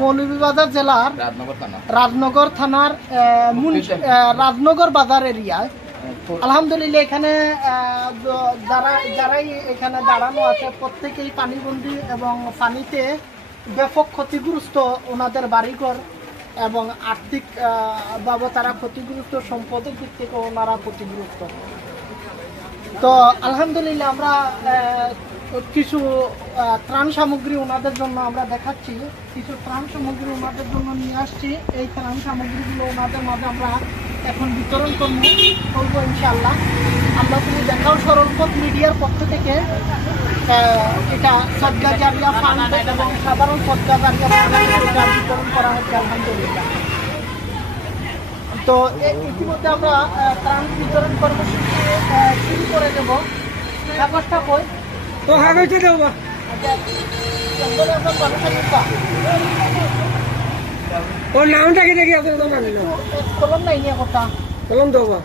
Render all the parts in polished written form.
মৌলভীবাজার জেলার রাজনগর থানার রাজনগর বাজার এরিয়ায়। আলহামদুলিল্লাহ এখানে যারাই এখানে দাঁড়ানো আছে প্রত্যেকেই পানিবন্দী এবং পানিতে ব্যাপক ক্ষতিগ্রস্ত, ওনাদের বাড়িঘর এবং আর্থিক ভাবে তারা ক্ষতিগ্রস্ত, সম্পদের দিক থেকে ওনারা ক্ষতিগ্রস্ত। তো আলহামদুলিল্লাহ আমরা কিছু ত্রাণ সামগ্রী ওনাদের জন্য আমরা দেখাচ্ছি, কিছু ত্রাণ সামগ্রী ওনাদের জন্য নিয়ে আসছি। এই ত্রাণ সামগ্রীগুলো ওনাদের মাঝে আমরা এখন বিতরণ করবো ইনশাআল্লাহ। আমরা তুমি দেখাও সরলপথ মিডিয়ার পক্ষ থেকে এটা সদকা জারিয়া ফান্ড এবং সাধারণ সদকা জারিয়া ফান্ড এটা বিতরণ করা হচ্ছে আলহামদুলিল্লাহ। তো ইতিমধ্যে আমরা ত্রাণ বিতরণ কর্মসূচি শুরু করে দেবো। কাগজটা কই তো কাগজটা দেবো। ওর নামটা কি দেখি কলম নাই নিয়ে কথা কলম দেবো।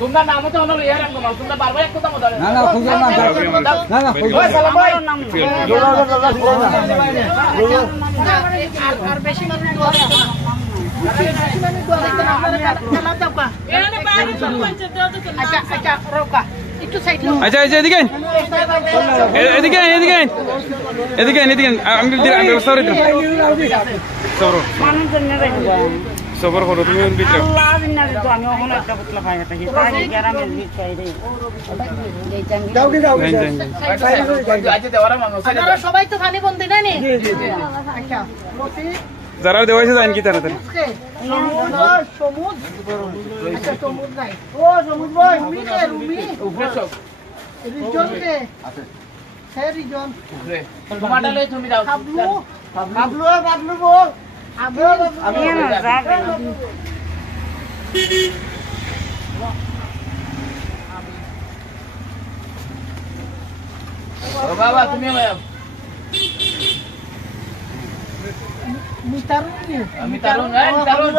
তোমরা নাম তো হলো ইয়ার আঙ্গ মাল, তোমরা বারবার এক কথা বলো না। না খুঁজে না না ওই সালাম ভাই আর বেশি মানুষ দোয়া করতে না, বেশি মানুষ দোয়া করতে না। আপনারা খেলা দাও কা এখানে বাইরে সরপঞ্চ দাও তো। আচ্ছা আচ্ছা রোকা একটু সাইড নাও। আচ্ছা আচ্ছা এদিকে এদিকে এদিকে এদিকে এদিকে আমি ব্যবস্থা করে দিই। সরো মানুষ জন্য রাখবা সবর করো তুমি ভিতরে। আল্লাহ বিনা তো আমি ওখানে একটা পুতলা পাই না কি তাই গ্রামের ভিতরে রে দাও কি দাও আজ দেওয়ার মানুষ আপনারা সবাই তো পানি বন্ধ না নি। জি জি আচ্ছা রফি যারা দেওয়াইছে জানেন কি তাড়াতাড়ি সমুদ। আচ্ছা সমুদ নাই ও সমুদ ভাই রুমি উপরে সব রিজন কে আছে সে রিজন উপরে তোমাটা লই তুমি যাও। বাবলু বাবলু বাবলু বল আমি না যাবে ও বাবা তুমি মিতারুন মিতারুন এই মিতারুন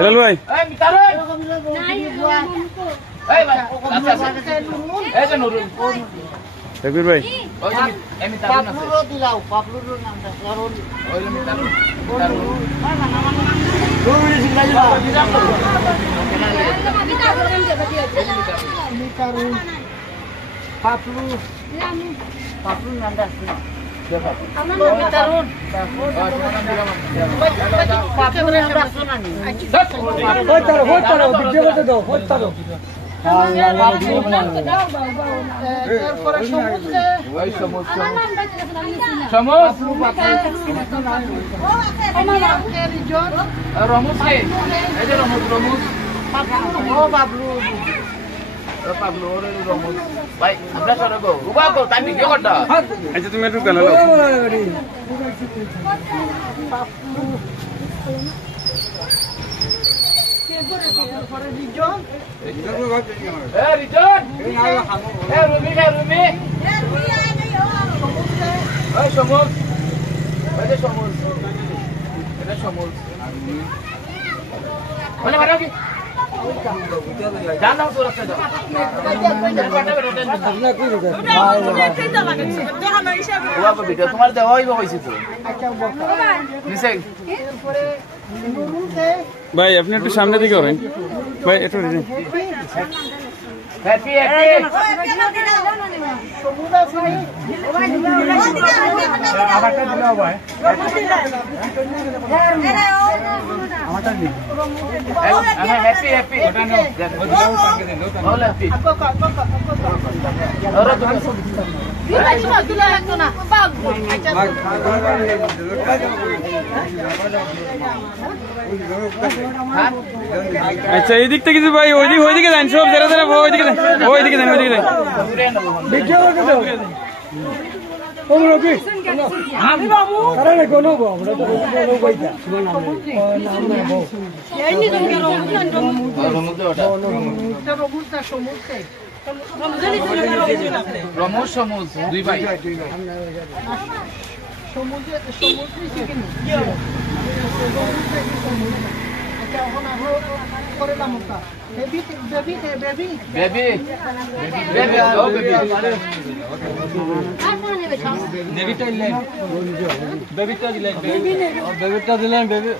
হেলো ভাই এই মিতারুন এই ভাই আচ্ছা আচ্ছা এই যে নুরুল রবির ভাই ওই যে এই মিতারুন আছে পাবলু দিলাও পাবলুর নামটা কারণ ওই মিতারুন মিতারুন রবির সিংলাই মিতারুন পাবলু পাবলুর নামটা আছে মিতারুন ভাই আমরা সরে গো উবা গো টাইম কি করতা। আচ্ছা তুমি একটু গানা লাও। কে করে পরে রিজন এ রিজন এ রুমি ওই সমুদ ওই যে সমুদ এটা সমুদ বলে মারো কি জানাও তো রাস্তা দাও না কই রোগে ওয়া কো ভিডিও তোমার দেওয়া হইব কইছি তো। আচ্ছা নিচে পরে ভাই আপনি একটু সামনে দিকে করেন ভাই একটু হ্যাপি হ্যাপি সমুদা ভাই আমারটা দিলাও ভাই আমারটা দিন আমি হ্যাপি হ্যাপি ওটা নাও বল হ্যাপি ওরা তো বিবাজি না দিলা লাগতো না বাপ আচ্ছা এই দিক থেকে কিছু ভাই ওইদিকে যান সব যারা যারা ওইদিকে যান ওইদিকে যান ভিডিও করতে দাও ও রবি আমি বাবু আরে না কোন বাবু আমরা তো কোন কইতা নাম না বাবু এই নি তুমি রমুজ দুই ভাই সমুদ্রে এখন আমরা করলাম ওটা baby baby baby baby baby ও বেবি বেবিটা দিলেন বেবি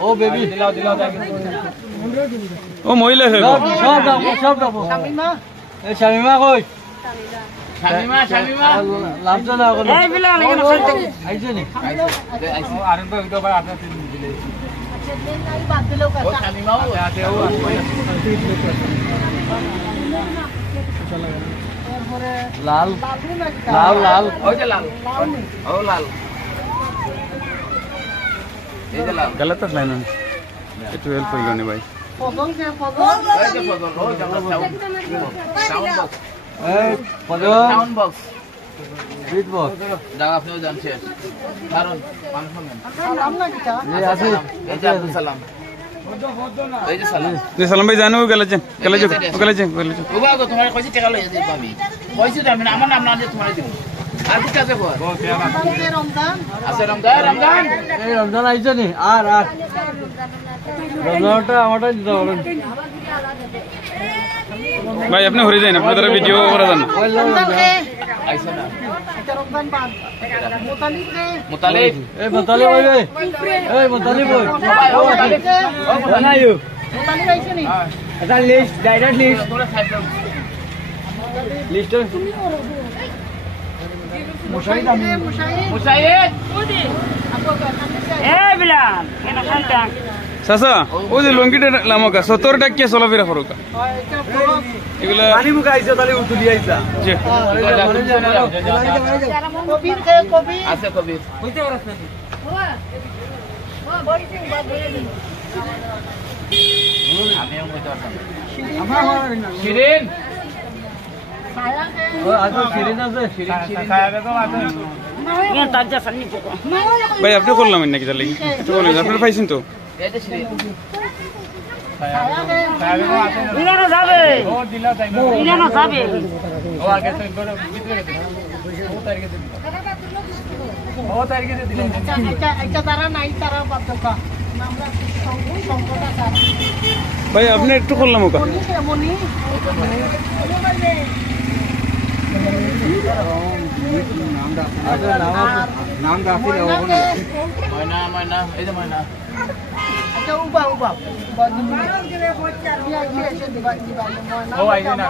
ও বেবি ও মহিলা সব দাও এই শামিমা কই শামিমা লাভটা না কোন এই বিলা লাগি না আইছে নি আরেন তো ভিডিও ভাই আপনি দিলে ও শামিমা লাল লাল লাল ওই যে লাল ও লাল এই যে লাল गलत लाइन है ये 12 पे गने भाई ওই যে ফজল ওই যে সাউন্ড বক্স এই পদো সাউন্ড বক্স বিট বক্স দাও আপনিও জানছেন কারণ মানুষ শুনেন এই আছে এই যে আব্দুল সালাম এই যে সালাম ये सलाम भाई जानो गलत जन ওবা গো তোমার কইছি টাকা লই যাই আমি কইছি তো আমি আমার নাম না দিয়ে তোমার দিব আর কি কাছে কর আছে রমজান এই রমজান আইছে নি আর রমজানটা আমারটা দিতে বলেন भाई अपने हो जाए ना अपने तरह वीडियो करा जाना আইছে না মুতালিব এই মুতালিব ওই এই মুতালিব ওই ও বানাইও মুতালিব আইছে নি এটা লিস্ট ডাইরেক্ট লিস্ট তোরা সাইড দাও লিস্ট মুসাইদ এ বিলাল কেন শান্তাং सासा वो जो लुंगी लामो का 70 टक के 16 फिर फरोका এগুলা পানি মুখে আইছে তাহলে উতুলি আইছা জি কবির আছে কবির আমিও কইতে পারতাম শিরিন ও আছে সিরিন আছে না তাজা সানি পোকো ভাই আপনি করলাম নাকি তাহলে একটু বলেন আপনারা পাইছেন তো এই যে শিরিন ইনানো যাবে ইনানো যাবে ও আগে তো বড় ভিতরে গেছে ও তারিখে দিন ও তারিখে দিন এটা তারা নাই তারা বাধ্যতা আমরা সংকট আছে ভাই আপনি একটু করলাম ওকা মনি নাম দাফি ময়না এই যে ময়না আচ্ছা উবা ও আইছে না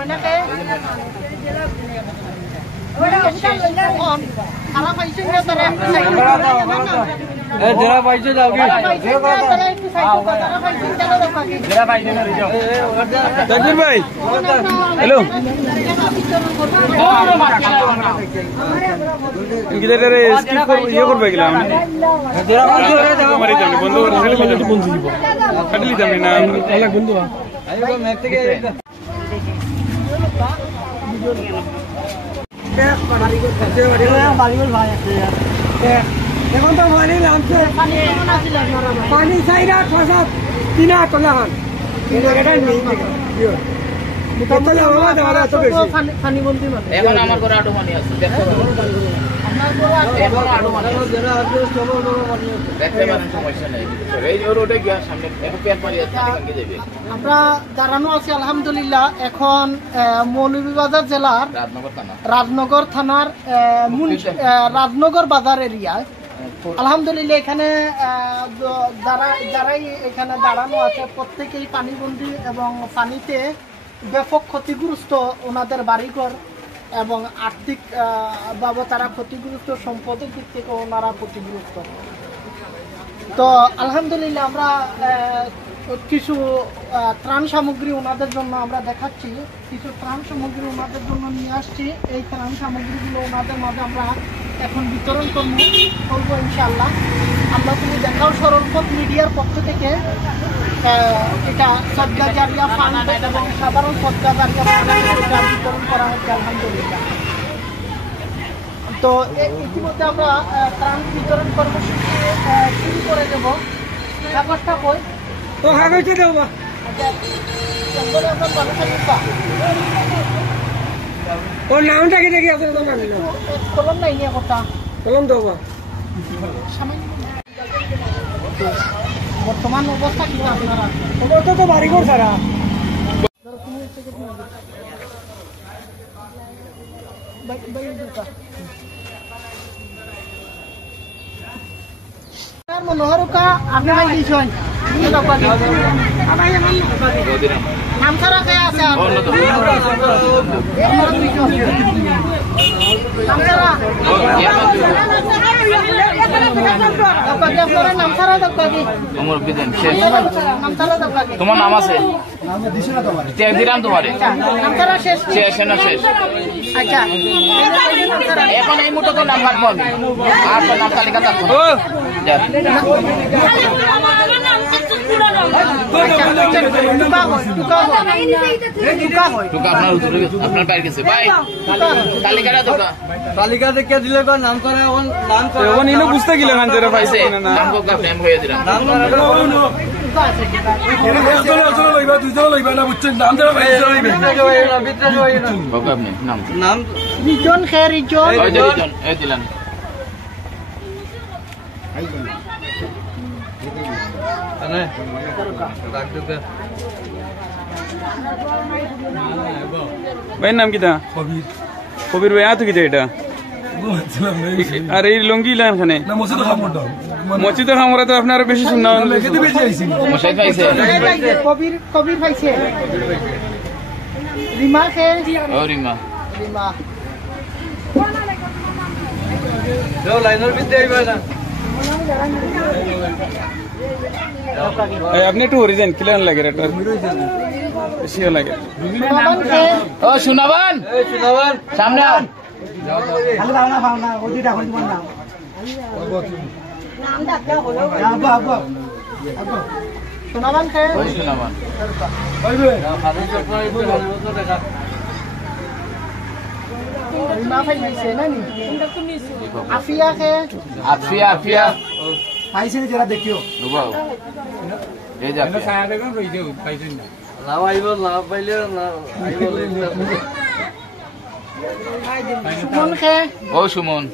খারাপ পাইছে না তারা এ জেরা পাইছে যাও কি জেরা পাইছে না রিজো তানজির ভাই হ্যালো ইংরেজিতে স্কিপ করব ইয়ে করবে গেলাম জেরা পাইছে যাও মারি যাও বন্ধু করে একটু বন্ধু দিব কাটলি দাম না আলাদা বন্ধু আইবা ম্যাপ থেকে এখন তো পানি নামছে পানি চাইরা ছসাত তিনা টলা হন এখন আমার ঘরে আটো মানি আছে দেখো এখন আটো মানি আছে দেখতে পারেন সমস্যা নেই এই রোডে গিয়া সামনে একটু পেট মারি আছে কাকে যাবে আমরা দাঁড়ানো আছি আলহামদুলিল্লাহ এখন মৌলভীবাজার জেলার রাজনগর থানার রাজনগর বাজার এরিয়ায় আলহামদুলিল্লাহ এখানে যারাই এখানে দাঁড়ানো আছে প্রত্যেকেই পানিবন্দী এবং পানিতে ব্যাপক ক্ষতিগ্রস্ত ওনাদের বাড়িঘর এবং আর্থিক ভাবে তারা ক্ষতিগ্রস্ত সম্পদের দিক থেকে ওনারা ক্ষতিগ্রস্ত তো আলহামদুলিল্লাহ আমরা কিছু ত্রাণ সামগ্রী ওনাদের জন্য আমরা দেখাচ্ছি কিছু ত্রাণ সামগ্রী ওনাদের জন্য নিয়ে আসছি এই ত্রাণ সামগ্রীগুলো ওনাদের মাঝে আমরা এখন বিতরণ করবো ইনশাআল্লাহ আমরা তুমি দেখাও সরলপথ মিডিয়ার পক্ষ থেকে এটা সদকা জারিয়া ফান্ড এবং সাধারণ সদকা জারিয়া ফান্ড এটা বিতরণ করা হচ্ছে আলহামদুলিল্লাহ তো ইতিমধ্যে আমরা ত্রাণ বিতরণ কর্মসূচি শুরু করে দেবো কাগজটা কই তো কাগজটা দেবো ওর নামটা কি দেখি আছে তোমার কলম নাই নিয়ে কথা কলম দেবো বর্তমান অবস্থা কি আপনারা অবস্থা তো বাড়ি ঘর সারা মনোহরকা আপনি ভাই দিছেন নাম ছাড়া কে আছে তোমার নাম আছে দিলাম তোমারে শেষ না শেষ আচ্ছা এখন এই মুহূর্তে তো নাম কাটবো আমি আর তো নাম তালিকা থাকবো আপনার বাইরে গেছে ভাই তালিকাটা দোকা তালিকা দেখে দিলে নাম করে নাম করে এখন ইনো বুঝতে গেলে না যেটা পাইছে নাম কোকা ফ্রেম হয়ে দিলাম নাম করে নাম নাম রিজন খে রিজন এই দিলাম ভাইয়ের নাম কিটা কবির ভাই আতো কিটা এটা আর এই লঙ্গি ইলান খানে মসজিদে খামরা তো আপনার বেশি শুননা মশাই পাইছে কবির কবির পাইছে রিমা খে ও রিমা রিমা লাইনের ভিতরে আইবা না আপনি একটু হরিজেন ক্লিয়ার লাগে এটা বেশিও লাগে সুনাবান খে ও সুনাবান সামনে আন খালি ভাবনা ভাবনা ওদিটা হইব না নাম ডাকা হলো আবু আবু সুনাবান খে ও সুনাবান হইবে খালি চক্র হইব না দেখা রিমা পাইছে না নি আফিয়া খে আফিয়া আফিয়া পাইছে যারা দেখিও দুবাও এই যে আফিয়া লাভ আইব লাভ পাইলে না আইব সুমন খে ও সুমন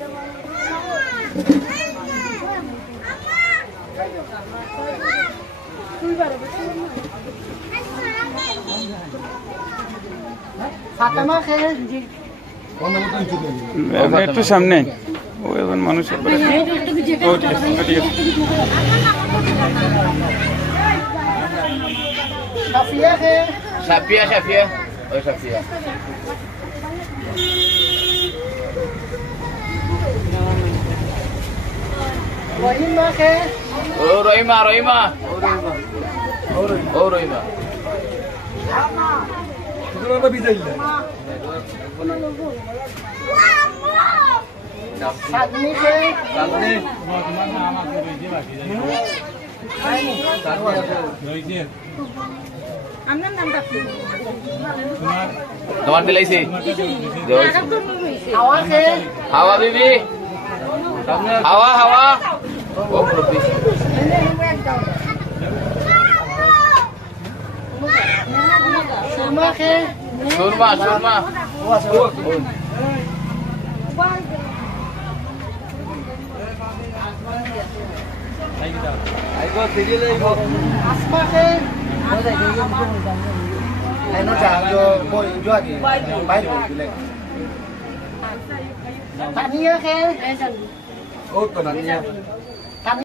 ফাতেমা খে একটু সামনে ও এখন মানুষের সাফিয়া খে সাফিয়া সাফিয়া ও সাফিয়া রহিমা খে ও রহিমা রহিমা ও রহিমা সাদনি খে তোমার দিলাইছি হাওয়া খে হাওয়া বিবি হাওয়া হাওয়া ও মুরব্বি সুরমা খে সুরমা সুরমা আইব সিরিয়াল আইব আসমা খে এনো যাও বই জোয়াকি বাইরে দিলে তানিয়া খে ও তো না